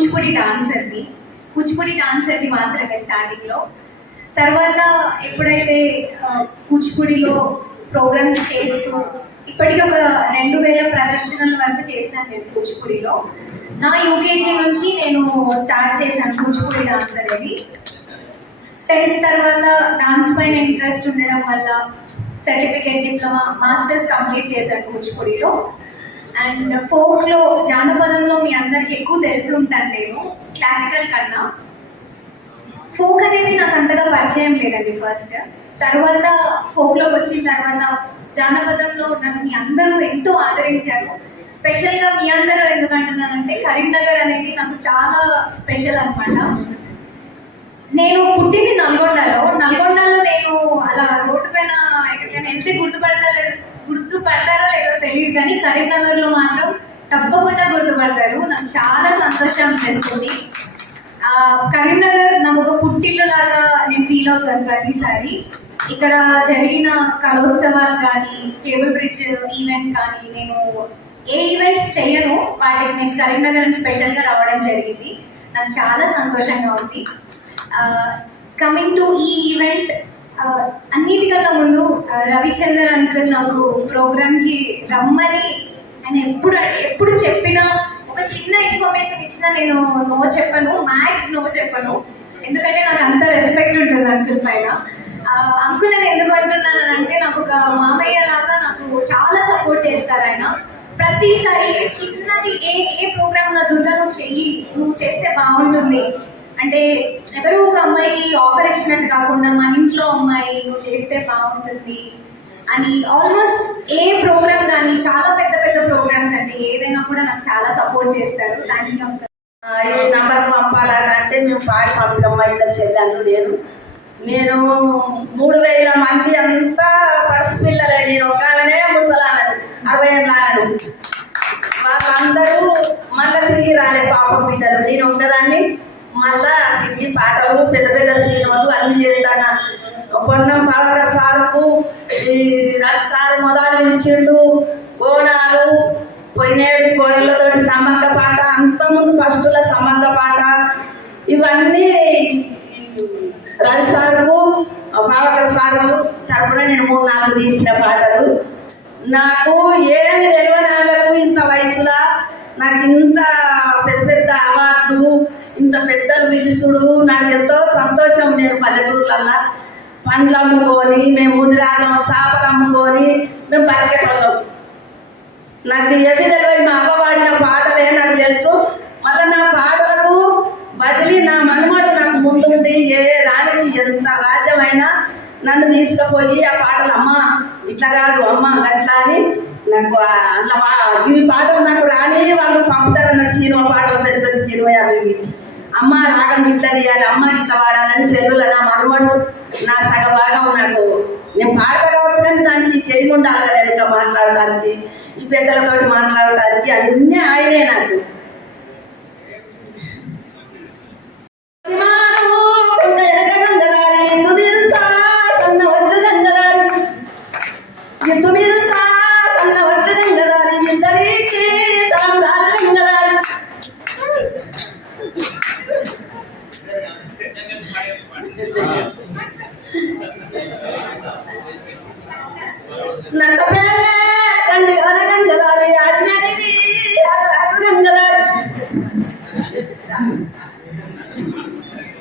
కూచిపూడి డాన్సర్ని కూచిపూడి డాన్సర్ని మాత్రమే స్టార్టింగ్లో. తర్వాత ఎప్పుడైతే కూచిపూడిలో ప్రోగ్రామ్స్ చేస్తూ ఇప్పటికీ ఒక రెండు వేల ప్రదర్శనల వరకు చేశాను నేను కూచిపూడిలో. నా యూకేజీ నుంచి నేను స్టార్ట్ చేశాను కూచిపూడి డాన్స్ అనేది. టెన్త్ తర్వాత డాన్స్ పైన ఇంట్రెస్ట్ ఉండడం వల్ల సర్టిఫికేట్ డిప్లొమా మాస్టర్స్ కంప్లీట్ చేశాను కూచిపూడిలో. అండ్ ఫోక్లో జానపదంలో మీ అందరికి ఎక్కువ తెలిసి ఉంటాను నేను క్లాసికల్ కన్నా. ఫోక్ అనేది నాకు అంతగా పరిచయం లేదండి ఫస్ట్ తర్వాత ఫోక్లోకి వచ్చిన తర్వాత జానపదంలో నన్ను మీ అందరూ ఎంతో ఆదరించారు. స్పెషల్గా మీ అందరూ ఎందుకు అంటున్నానంటే కరీంనగర్ అనేది నాకు చాలా స్పెషల్ అనమాట నేను పుట్టింది నల్గొండలో. నల్గొండలో నేను అలా రోడ్డు పైన ఎక్కడికైనా వెళ్తే గుర్తుపడతలేదు. గుర్తుపడతారో లేదో తెలియదు కానీ కరీంనగర్లో మాత్రం తప్పకుండా గుర్తుపడతారు. నాకు చాలా సంతోషం చేస్తుంది ఆ, కరీంనగర్ నాకు ఒక పుట్టిల్లు లాగా నేను ఫీల్ అవుతాను ప్రతిసారి. ఇక్కడ జరిగిన కలోత్సవాలు కానీ కేబుల్ బ్రిడ్జ్ ఈవెంట్ కానీ నేను ఏ ఈవెంట్స్ చేయను. వాటికి నేను కరీంనగర్ స్పెషల్గా రావడం జరిగింది. నాకు చాలా సంతోషంగా ఉంది. కమింగ్ టు ఈ ఈవెంట్ అన్నిటికన్నా ముందు రవిచందర్ అంకుల్ నాకు ప్రోగ్రామ్కి రమ్మని ఆయన ఎప్పుడు ఎప్పుడు చెప్పినా ఒక చిన్న ఇన్ఫర్మేషన్ ఇచ్చినా నేను నో చెప్పను మ్యాథ్స్ నో చెప్పను. ఎందుకంటే నాకు అంత రెస్పెక్ట్ ఉంటుంది అంకుల్ పైన. అంకుల్ అని ఎందుకు అంటున్నాను అంటే నాకు ఒక మామయ్య లాగా నాకు చాలా సపోర్ట్ చేస్తారు ఆయన. ప్రతిసారి చిన్నది ఏ ఏ ప్రోగ్రామ్ నా దుర్గా నువ్వు చెయ్యి నువ్వు చేస్తే బాగుంటుంది. అంటే ఎవరో ఒక అమ్మాయికి ఆఫర్ ఇచ్చినట్టు కాకుండా మన ఇంట్లో అమ్మాయి నువ్వు చేస్తే బాగుంటుంది అని ఆల్మోస్ట్ ఏ ప్రోగ్రామ్ కానీ చాలా పెద్ద పెద్ద ప్రోగ్రామ్స్ అండి. ఏదైనా కూడా నాకు చాలా సపోర్ట్ చేస్తారు. థ్యాంక్ యూ ఆ, నంబర్ పంపాలంటే మేము పాడి పంపడం ఇద్దరు చెల్లెళ్ళు లేదు నేను మూడు వేల మంది అంతా పడుసు పిల్లలే. నేను ఒక ఆమెనే ముసలామెను అరవై ఏళ్ళ ఆమెను వాళ్ళందరూ మళ్ళీ తిరిగి రాలే పాప బిడ్డలు. నేను ఉండదాన్ని మళ్ళా తిరిగి పాటలు పెద్ద పెద్ద సినిమాలు అన్ని చేస్తాను. పొన్నం పాలక సార్కు ఈ రవి సార్ మొదలు ఇచ్చిండు బోనాలు పోయినేడు కోయలతో సమ్మక్క పాట అంతకుముందు ఫస్టుల సమ్మక్క పాట. ఇవన్నీ రవి సారు భావకర్ సారు తరపున నేను మూడు నాలుగు తీసిన పాటలు. నాకు ఏమి తెలియని ఆమెకు ఇంత వయసులో నాకు ఇంత పెద్ద పెద్ద అవార్డులు ఇంత పెద్దలు పిలుచుడు నాకు ఎంతో సంతోషం నేను పల్లెటూర్లల్లా. పండ్లు అమ్ముకొని మేము ముదిరాజం చేపలు అమ్ముకొని మేము బతికేటోళ్ళం నాకు ఎవి తెలియదు మా అవ్వ పాడిన పాటలే నాకు తెలుసు. మళ్ళీ నా పాటలకు బదిలి నా మనుమడు నాకు ముందుండి ఏ రాణికి ఎంత రాజ్యమైనా నన్ను తీసుకుపోయి ఆ పాటలు అమ్మ ఇట్లా కాదు అమ్మ గట్లా అని నాకు అట్లా వా- ఇవి పాటలు నాకు రాని వాళ్ళు పంపుతారు సినిమా పాటలు పెద్ద పెద్ద సినిమా అవి ఇవి. అమ్మ రాగం ఇట్లా తీయాలి అమ్మ ఇట్లా వాడాలని సెల్లుల నా మరువడు నా సగ భాగం నాకు నేను పాడతా కావచ్చు కానీ దానికి తెలివి ఉండాలి కదా ఇంకా మాట్లాడడానికి ఈ పెద్దలతోటి మాట్లాడడానికి అన్నీ ఆయనే నాకు.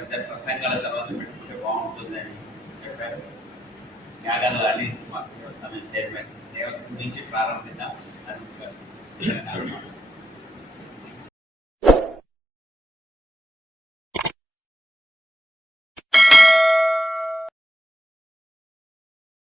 పెద్ద ప్రసంగాల తర్వాత పెట్టుకుంటే బాగుంటుందని చెప్పారు. యాగాలు అని మా దేవస్థానం చైర్మన్ దేవస్థానం నుంచి ప్రారంభిద్దాం అని